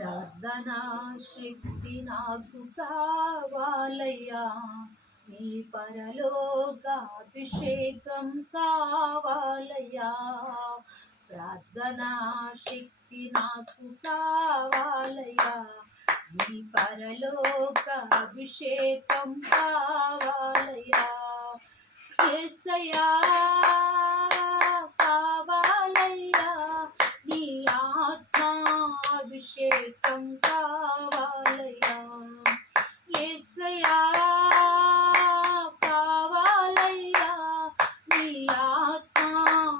ప్రార్థనా శక్తి నాకు కావాలయ్యా, నీ పరలోకాభిషేకం కావాలయ్యా. ప్రార్థనా శక్తి నాకు కావాలయ్యా, నీ పరలోకాభిషేకం కావాలయ్యా. యేసయ్యా కావాలయ్యా, నీ ఆత్మాభిషేకం కావాలయ్యా. యేసయ్యా కావాలయ్యా, నీ ఆత్మాభిషేకం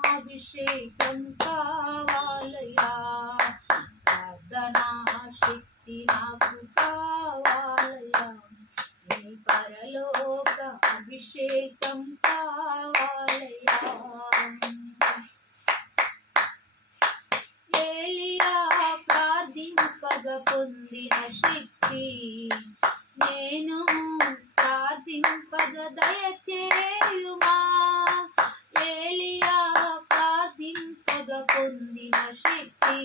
కావాలయ్యా. ప్రార్థనా శక్తి నాకు కావాలయ్యా, నీ పరలోక అభిషేకం కావాలయ్యా. ఏలియా ప్రార్థింపగా పొందిన శక్తి నేను ప్రార్థింపగా దయచేయుమా. ఏలియా ప్రార్థింపగా పొందిన శక్తి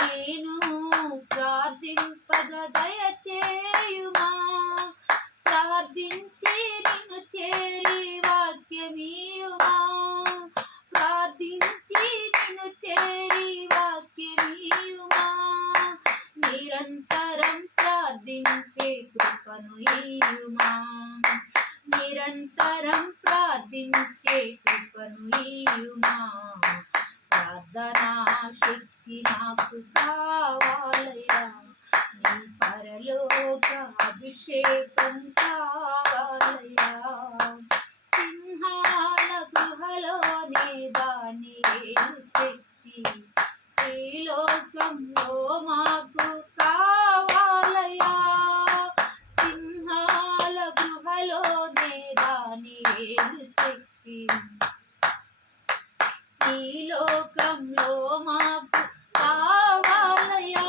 నేను ప్రార్థింపగా దయచేయుమా. ప్రార్థించి నిన్ను చేరి వాక్యమీయుమా. ప్రార్థించి నిన్ను చేరి వాక్యమీయుమా. నిరంతరం ప్రార్థించే కృపను ఇయ్యుమా. నిరంతరం ప్రార్థించే కృపను ఇయ్యుమా. ప్రార్థనా శక్తి నాకు కావాలయ్యా, నీ పరలోక అభిషేకం కావాలయ్యా. సింహాల గుహలోనే దానియేలు శక్తి ఈ లోకంలో మాకు కావాలయ్యా. సింహాల గుహలోనే దానియేలు శక్తి ఈ లోకంలో మాకు కావాలయ్యా.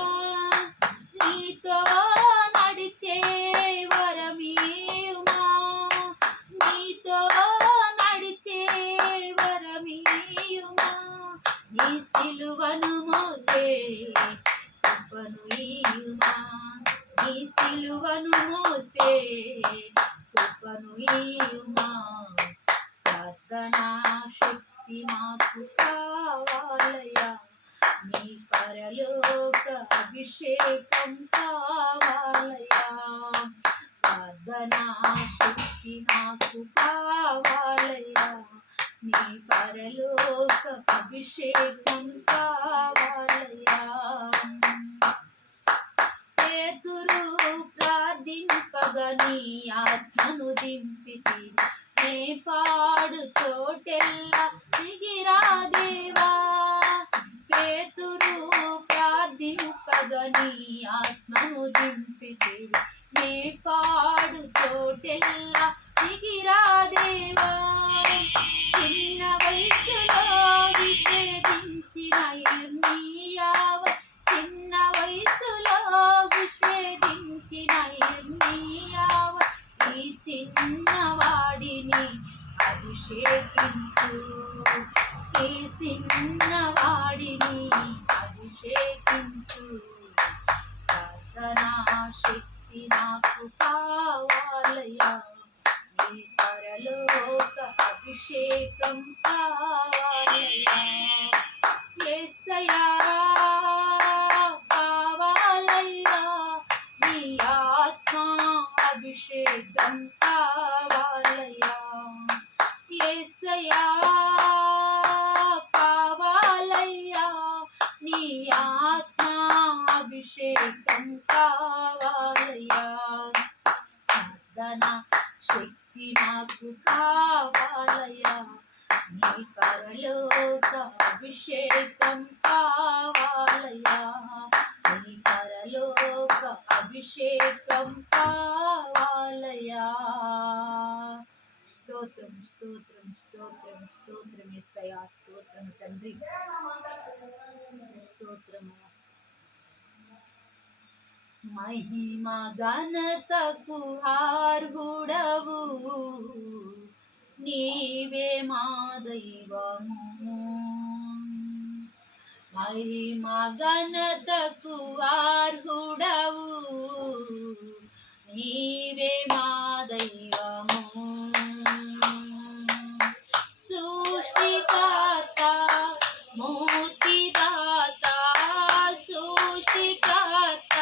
నీతో నడిచే వరమీయుమా. నీతో నడిచే వరమీయుమా. నీ సిలువను మోసే కృపను ఇయ్యుమా. నీ సిలువను మోసే కృపను ఇయ్యుమా. ప్రార్థనా శక్తి మాకు కావాలయ్యా, నీ పరలోక అభిషేకం కావాలయ్యా. ప్రార్థనా శక్తి నాకు కావాలయ్యా, నీ పరలోక అభిషేకం కావాలయ్యా. పేతురు ప్రార్థింపగా నీ ఆత్మను దింపితి. నే పాడు చోటెల్లా దిగిరా దేవా. పేతురు ప్రార్థింపగా నీ ఆత్మను దింపితి. నే పాడు చోటెల్లా దిగిరా దేవా. చిన్న వయసులో విషేదించిన ఇర్మీయావ, చిన్న వయసులో విషేదించిన ఇర్మీయావ, ఈ చిన్నవాడిని అభిషేకించు. ఈ చిన్నవాడిని అభిషేకించు. ప్రార్థనా శక్తి నాకు కావాలయ్యా, నీ పరలోక అభిషేకం కావాలయ్యా. యేసయ్యా కావాలయ్యా, నీ ఆత్మ అభిషేకం కావాలయ్యా. యేసయ్యా కావాలయ్యా, నీ ఆత్మ అభిషేకం కావాలయ్యా. ప్రార్థనా శక్తి నాకు కావాలయ్యా, నీ పరలోక అభిషేకం కావాలయ్యా. నీ పరలోక అభిషేకం కావాలయ్యా. స్తోత్రం స్తోత్రం స్తోత్రం స్తోత్రం యేసయ్యా. స్తోత్రం తండ్రి, స్తోత్రం. మహిమ ఘనతకు అర్హుడవు నీవే మా దైవము. మహిమ ఘనతకు అర్హుడవు, నీవే మా దైవము. సృష్టికర్త మూర్తిదాత, సృష్టికర్త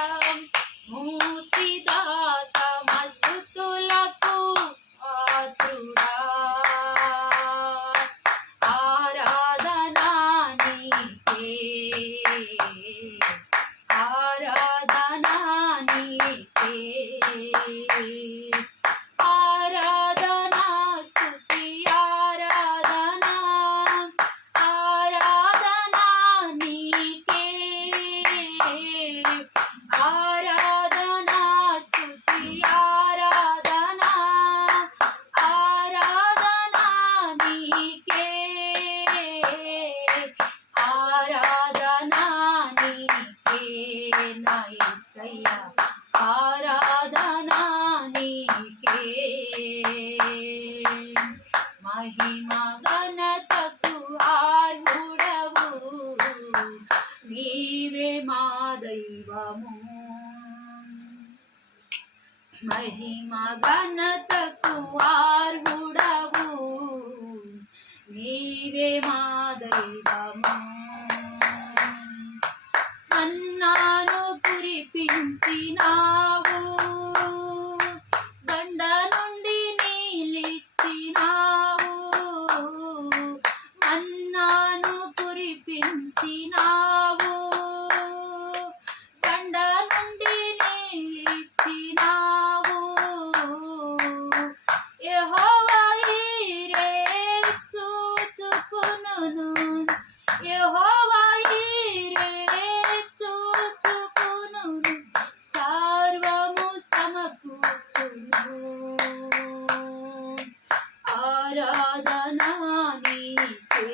మూర్తిదాత, మస్తుతులకు పాత్రుడా, ఆరాధనా నీకే, ఆరాధనా నీకే, ఆరాధనా స్తుతి ఆరాధనా, ఆరాధనా నీకే, ఆరాధనా స్తుతి ఆరాధనా, ఆరాధనా నీకే, ఆరాధనా నీకే నా యేసయ్యా, ఆరాధనా నీకే. మహిమ ఘనతకు అర్హుడవు, నీవే మా దైవము. మహిమ ఘనతకు అర్హుడవు, నీవే మా దైవము. మన్నాను కురిపించినావు, బండ నుండి నీళ్ళిచ్చినావు, మన్నాను కురిపించినావు, బండ నుండి నీళ్ళిచ్చినావు. యెహోవా ఈరే చూచుకొనును, యెహోవా ఈరే చూచుకొనును, సర్వము సమకూర్చును. ఆరాధనా నీకే,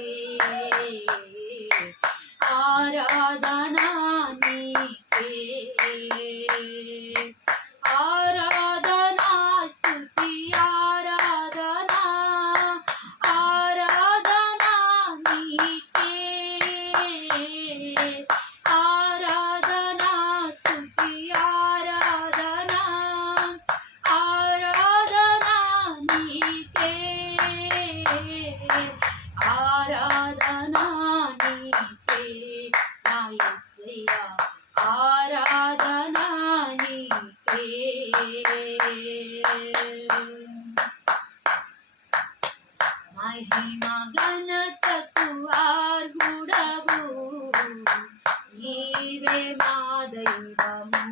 ఆరాధనా నీకే, ఆరాధనా స్తుతి ఆరాధనా, ఆరాధనా నీకే, ఆరాధనా స్తుతి ఆరాధనా, ఆరాధనా నీకే, ఆరాధనా నీకే నా యేసయ్యా, ఆరాధనా నీకే. మహిమ ఘనతకు అర్హుడవు, నీవే మా దైవము.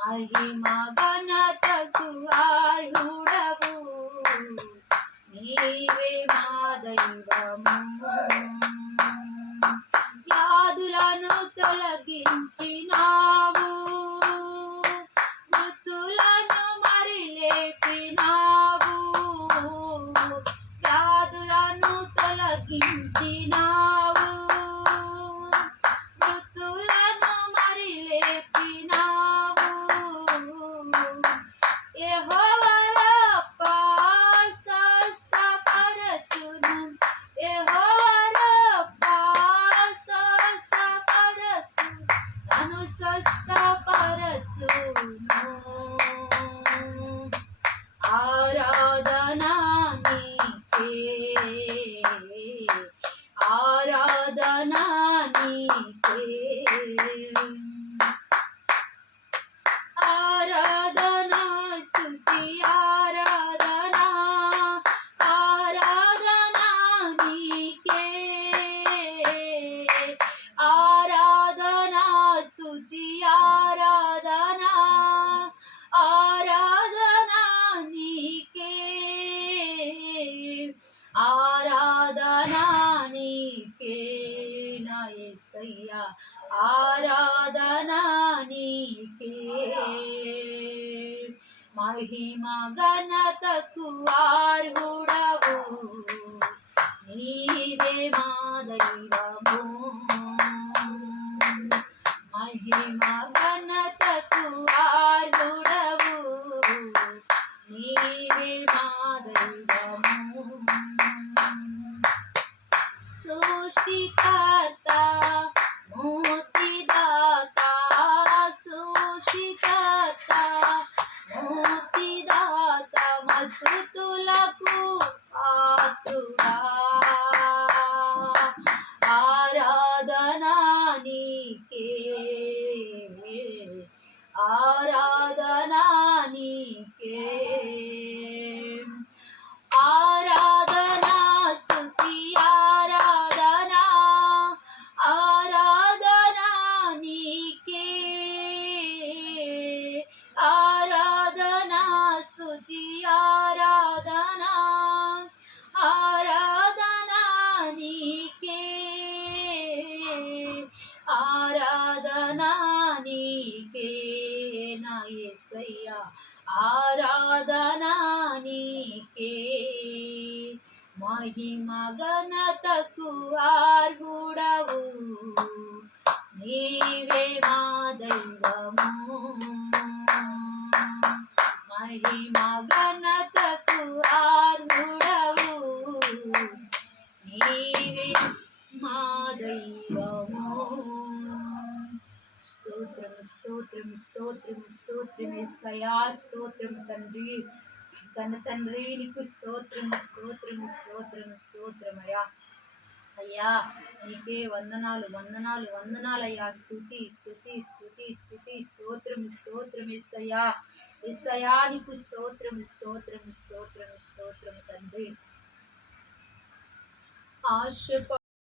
మహిమ ఘనతకు అర్హుడవు, నీవే మా దైవము. వ్యాధులను తొలగించినావు, మృతులను మరి లేపినావు, వ్యాధులను తొలగించినావు, మృతులను మరి లేపినావు. యెహోవా రబ్బా స్వస్థపరచును, యెహోవా రబ్బా స్వస్థపరచు, నన్ను స్వస్థపరచును. ఆరాధనా నీకే, ఆరాధనా నీకే, ఆరాధనా స్తుతి ఆరాధనా, ఆరాధనా నీకే, ఆరాధనా స్తుతి ఆరాధనా, ఆరాధనా నీకే, ఆరాధనా నీకే నా యేసయ్యా, ఆరాధనా నీకే. మహిమ ఘనతకు అర్హుడవు, నీవే మా దైవము. మహిమ ఘనతకు అర్హుడవు, నీవే మా దైవము. సృష్టి ఆరాధనా నీకే, మహిమ ఘనతకు అర్హుడవు, నీవే మా దైవము. మహిమ ఘనతకు అర్హుడవు, నీవే మా దైవము. స్తోత్రం స్తోత్రం స్తోత్రం స్తోత్రం యేసయ్యా, స్తోత్రం తండ్రి. కన్న తండ్రి నీకు స్తోత్రం స్తోత్రం స్తోత్రం స్తోత్రమయ్యా. అయ్యా నీకే వందనాలు వందనాలు వందనాలయ్యా. స్తుతి స్తుతి స్తుతి స్తుతి స్తోత్రం స్తోత్రం యేసయ్యా. యేసయ్యా నీకు స్తోత్రం స్తోత్రం స్తోత్రం స్తోత్రం తండ్రి. ఆశ